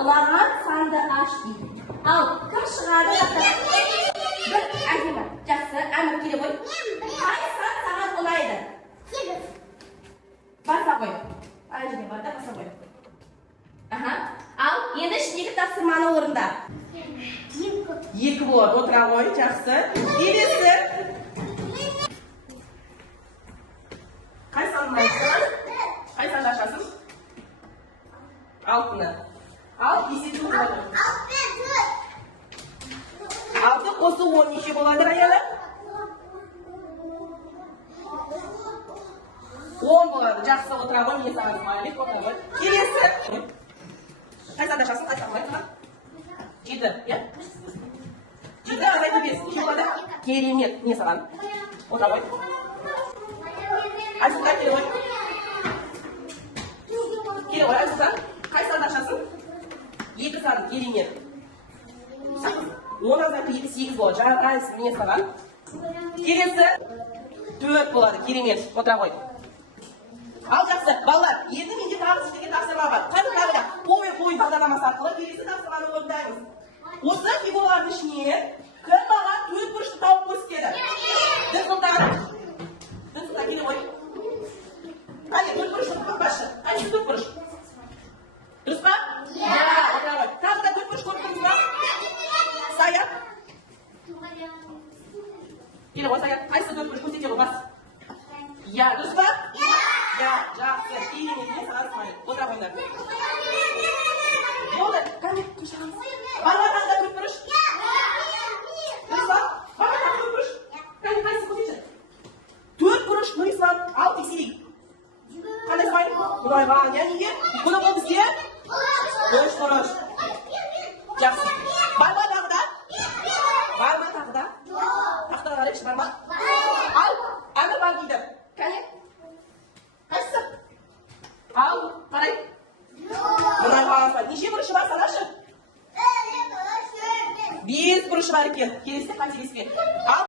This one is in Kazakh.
ұлаған санды аш дейді. Ал кім шығады? Бір әдемі. Жақсы, әмір келе қой. Қай сан саған ұнайды? 8. Баса қой. Ана жерге бар да баса қой. Ал енді ішіндегі тапсырманы орында. 2 болады. Отыра қой. Жақсы. Келесі. Қай сан ұнайды? Қай санды ашасың? 6-ны. Ал есептің болады. 6 қосу 10 неше болады Раяна? 10 болады. Жақсы, отыра ғой. Мен саған смайлик отыра ғой. Келесі. Қай санды ашасың? Қай санды айтқан? 7. 7 азайту 5. Неше болады? Керемет. Не саған? Отыра ғой. Айсұлтан келе ғой. Келе ғой Айсұлтан. Қай санды ашасың? 2 сан. Керемет. 10 азайту 2 8 болады. Жарайсың. Не саған? Келесі. 4 болады. Керемет. Отыра ғой. Ал жақсы, балалар, енді менде тағы сіздерге тапсырма бар. Қазір тағы да қой бағдарламасы арқылы келесі тапсырманы орындаймыз. Осы фигуралардың ішінен кім маған 4 бұрышты тауып көрсетеді? Діңсұлтан келе ғой. Қане 4 бұрышты таппашы. Қане 4 бұрыш? Дұрыс па? Иә, отыра ғой. Тағы да 4 бұрыш көріп тұрсыз ба? Сая? Келе ғой, Сая. Қайсы 4 бұрыш көрсете ғой, бас? Иә, дұрыс па? Ja, жақсы. Керемет. Мен саған смайлик. Отыра қойыңдар. Болды. Кәне, күшіңіз. Бар ма тағы да 4 бұрыш? Дұрыс па? Бар ма тағы 4 бұрыш? Кәне, қайсысы көрсетші? 4 бұрыш, Нұрислам. Ал тексерейік. Қандай смайлик? Құдайға, неге? Бұны бұл бізге? 3 бұрыш. Жақсы. Бар ма тағы да? Бар ма тағы да? Тақтаға қарайықшы, бар ма? Ал, әмір бар дейді. Кәне? Қайсысы? Ал, қарай. Мұнай бағаспай. Неше бұрышы бар, санашы? 5 бұрышы бар екен. Келесі қателеспе.